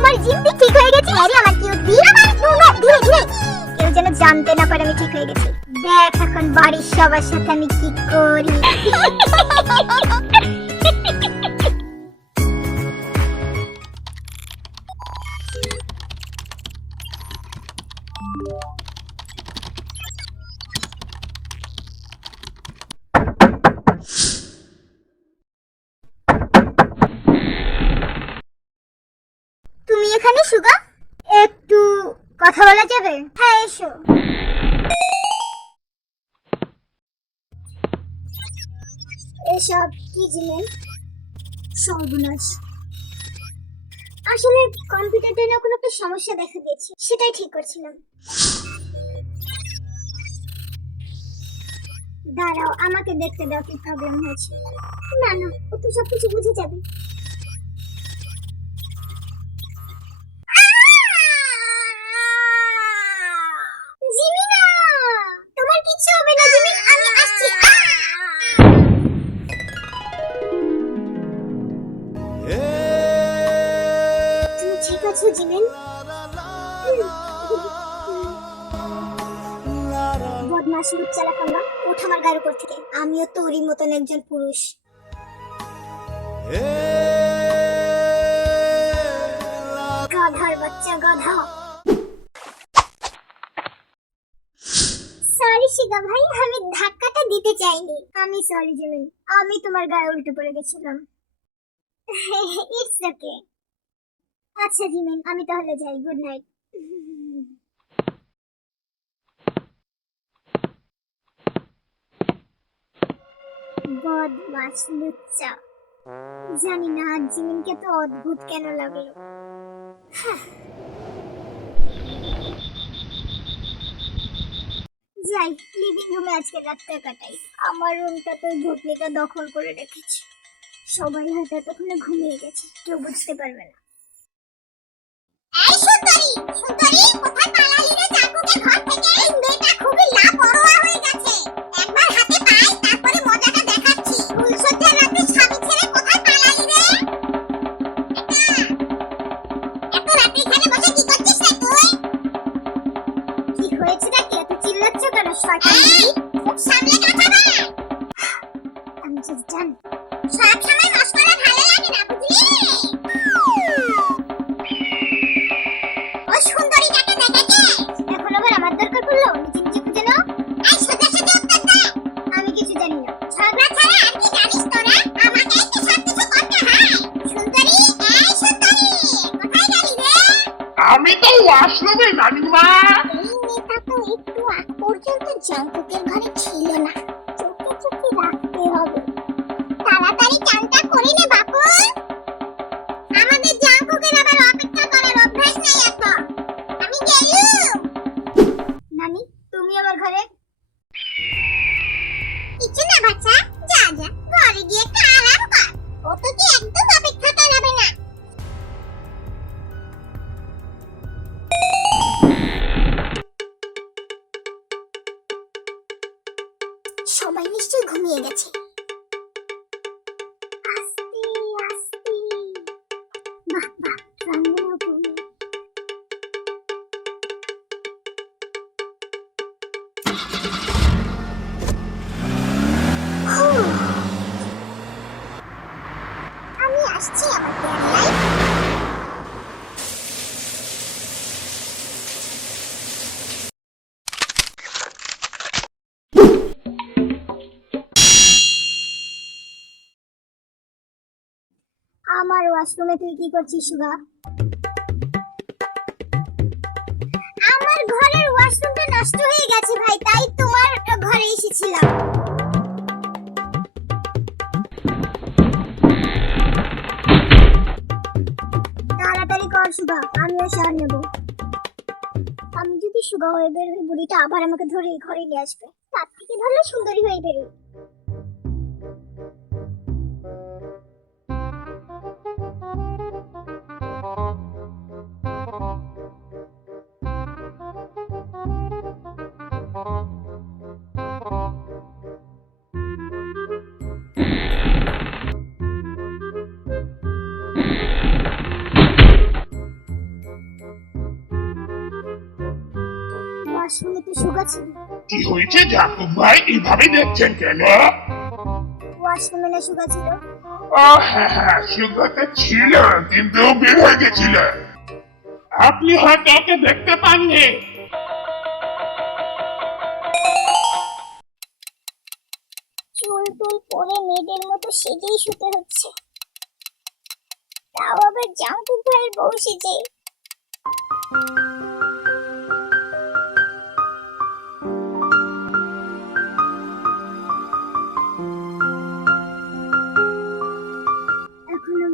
আমার জিন্দি ঠিক হয়ে গেছে আরে আমার কিউট ধীরে ধীরে ধীরে কেউ যেন জানতে না পারে আমি ঠিক হয়ে গেছি। দেখ এখন বাড়ির সবার সাথে আমি কি করি। যাবে? হ্যাঁ এসো। এসব কি জিনিস? সর্বনাশ। আসলে কম্পিউটারটা নিয়ে কোনো একটা সমস্যা দেখা দিয়েছে। সেটাই ঠিক করছিলাম। দাঁড়াও, আমাকে দেখতে দাও কি প্রবলেম হয়েছে। না না, ও তো সবকিছু বুঝে যাবে। বদমাস রূপ চালাকাঙ্গা ওঠ আমার গায়ের উপর থেকে। আমিও তোরই মতন একজন পুরুষ। গাধার বাচ্চা, গাধা। সরি শিগা ভাই, আমি ধাক্কাটা দিতে চাইনি। আমি সরি জিমিন। আমি তোমার গায়ে উল্টে পড়ে গেছিলাম। ইটস ওকে আচ্ছা জিমিন, আমি তাহলে যাই। গুড নাইট বদমাস লুচ্চা জানি না জিমিনকে তো অদ্ভুত কেন লাগল। হ্যাঁ। যাই লিভিং রুমে আজকে রাতটা কাটাই। আমার রুমটা তো ভুতলিটা দখল করে রেখেছে। সবাই হয়তো এতক্ষণে ঘুমিয়ে গেছে, কেউ বুঝতে পারবে না। সুন্দরী সুন্দরী, কোথায় পালালি রে জাগুকে ঘর থেকে? ওয়াশরুমে নানিমা এই মেয়েটা তো একটু আগ পর্যন্ত জাঙ্কুকের ঘরে ছিল না। 爸爸，晚妈 আমার ওয়াশরুমে তুই কি করছিস, সুগা? আমার ঘরের ওয়াশরুমটা নষ্ট হয়ে গেছে ভাই, তাই তোমার ঘরে এসেছিলাম। আমি যদি সুগা হয়ে বের হই, বুড়িটা আবার আমাকে ধরে ঘরে নিয়ে আসবে। তার থেকে ভালো সুন্দরী হয়ে বেরোই একটু সুগা ছিল কি হয়েছে জাকুব ভাই দেখছেন কেন? ওয়াশরুমে না সুগা ছিল ও হ্যাঁ হ্যাঁ সুগাতে ছিল কিন্তু বের হয়ে গেছিল। আপনি হয়তো ওকে দেখতে পাননি। চুল টুল পরে মেয়েদের মতো সেজেই শুতে হচ্ছে। তাও আবার জাঙ্কু ভাইয়ের বউ সেজে।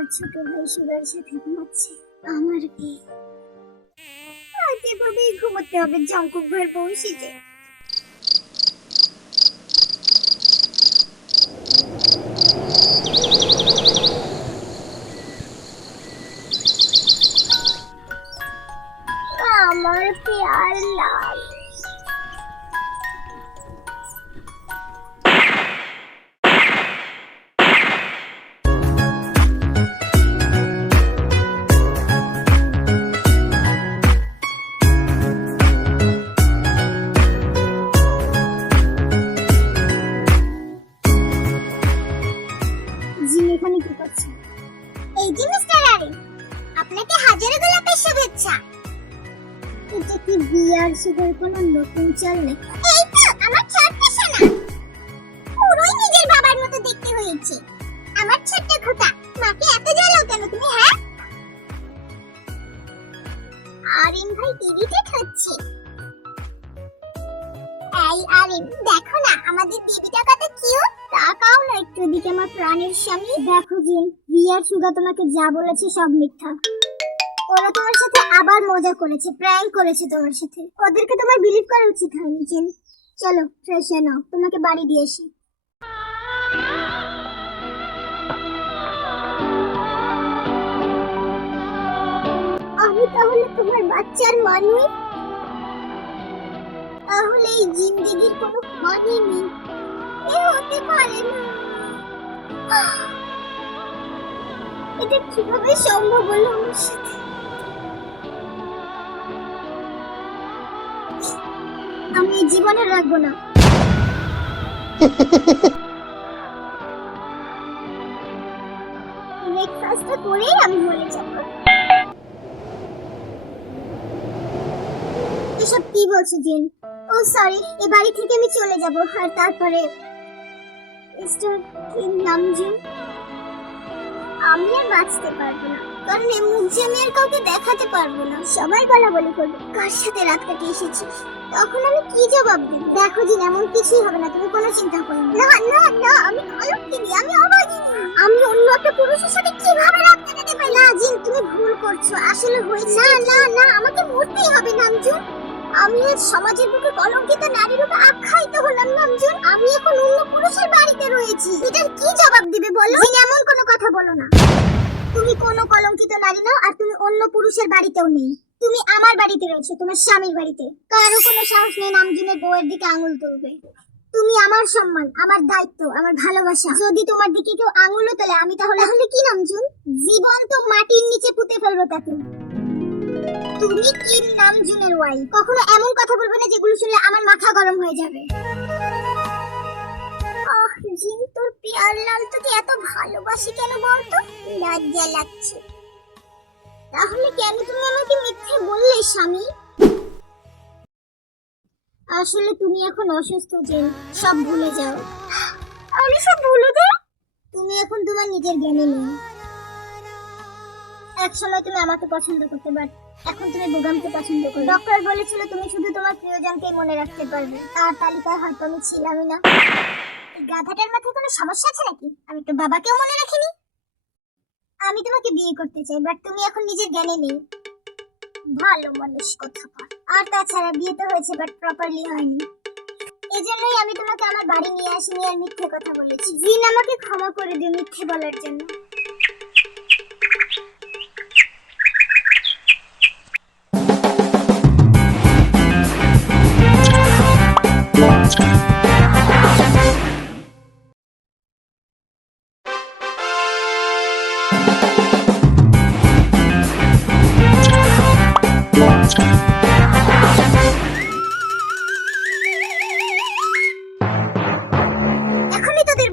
আমার ছোট ভাই সুগার সাথে ঘুমাচ্ছে আমার কি? আজ এভাবেই ঘুমাতে হবে জঙ্কুক ভাইয়ের বউ সেজে জিম এখানে কি করছে? এই যে মিস্টার আপনাকে হাজারো গোলাপের শুভেচ্ছা। এটা কি বিয়ার সুগার কোন নতুন চাল নাকি এই তো আমার পুরোই নিজের বাবার মতো দেখতে হয়েছে। আমার ছোট্ট খোকা মাকে এত জ্বালাও কেন তুমি হ্যাঁ? আরিন ভাই টিভিতে হচ্ছে এই আরিন দেখো না আমাদের বেবিটা কত কিউট তাকাও না একটু এদিকে আমার প্রাণের স্বামী। দেখো জিন বিয়ার সুগা তোমাকে যা বলেছে সব মিথ্যা। ওরা তোমার সাথে আবার মজা করেছে প্র্যাঙ্ক করেছে তোমার সাথে। ওদেরকে তোমার বিলিভ করা উচিত হয়নি জিন। চলো ফ্রেশ হয়ে নাও, তোমাকে বাড়ি দিয়ে আসি। আমি তাহলে তোমার বাচ্চার মানুষ? তাহলে এই জিন্দেগির কোনো মানে নেই। কীভাবে সম্ভব হলো আমি জীবনে রাখব না। ব্রেকফাস্টটা করেই আমি বলে যাব। এসব কি বলছো, জিন? ও সরি এ বাড়ি থেকে আমি চলে যাব, আর তারপরে মিস্টার কি নামজিন আমি আর বাঁচতে পারব না। কারণ এই আমি আর কাউকে দেখাতে পারব না। সবাই বলা বলি করবে কার সাথে রাত কাটিয়ে এসেছিস তখন আমি কি জবাব দেব? দেখো জিন এমন কিছুই হবে না। তুমি কোনো চিন্তা করো না। না না আমি অলক্ষিনি আমি অভাগিনী আমি অন্য একটা পুরুষের সাথে কীভাবে রাত কাটাতে পারি? না জিন তুমি ভুল করছ। আসলে হয়েছে না না না আমাকে মরতেই হবে নামজুন। আমি আজ সমাজের বুকে কলঙ্কিত নারী রূপে আখ্যায়িত হলাম নামজুন আমি এখন অন্য পুরুষের বাড়িতে রয়েছি। এটার কি জবাব দিবে বলো? এমন কোনো কথা বলো না। তুমি কোনো কলঙ্কিত নারী নাও আর তুমি অন্য পুরুষের বাড়িতেও নেই। তুমি আমার বাড়িতে রয়েছে, তোমার স্বামীর বাড়িতে। কারও কোনো সাহস নেই নামজুনের বউয়ের দিকে আঙুল তুলবে তুমি আমার সম্মান, আমার দায়িত্ব, আমার ভালোবাসা। যদি তোমার দিকে কেউ আঙুলও তোলে, আমি তাহলে তাহলে কি নামজুন জীবন্ত মাটির নিচে পুঁতে ফেলব তাকে। তুমি কি নামজুনের ওয়াইফ কখনো এমন কথা বলবে না যেগুলো শুনলে আমার মাথা গরম হয়ে যাবে। আহ জিন, তোর পিয়ার লাল তোকে এত ভালোবাসি কেন বলতো? লজ্জা লাগছে তাহলে কেন তুমি আমাকে মিথ্যে বললে, স্বামী? আসলে তুমি এখন অসুস্থ, জিন। সব ভুলে যাও। আমি সব ভুলে যাও তুমি এখন তোমার নিজের জ্ঞানে নেই। এক সময় তুমি আমাকে পছন্দ করতে পার এখন তুমি বুগামকে পছন্দ করো। ডক্টর বলেছিল তুমি শুধু তোমার প্রিয়জনকেই মনে রাখতে পারবে। তার তালিকায় হয়তো আমি ছিলামই না। এই গাধাটার মাথায় কোনো সমস্যা আছে নাকি? আমি তো বাবাকেও মনে রাখিনি। আমি তোমাকে বিয়ে করতে চাই বাট তুমি এখন নিজের জ্ঞানে নেই। ভালো মানুষ কথা। আর তাছাড়া বিয়ে তো হয়েছে বাট প্রপারলি হয়নি। এজন্যই আমি তোমাকে আমার বাড়ি নিয়ে আসিনি আর মিথ্যে কথা বলেছি। জিন আমাকে ক্ষমা করে দিও মিথ্যে বলার জন্য।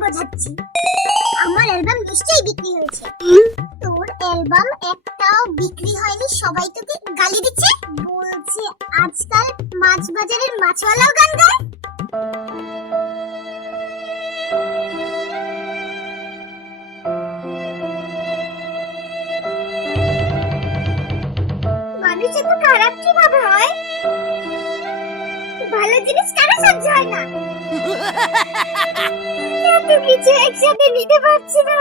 বোঝাচ্ছি আমার অ্যালবাম নিশ্চয়ই বিক্রি হয়েছে। তোর অ্যালবাম একটাও বিক্রি হয়নি, সবাই তোকে গালি দিচ্ছে, বলছে, আজকাল মাছ বাজারের মাছওয়ালাও গান গায়। কেন না। এত কিছু একসাথে নিতে পারছি না।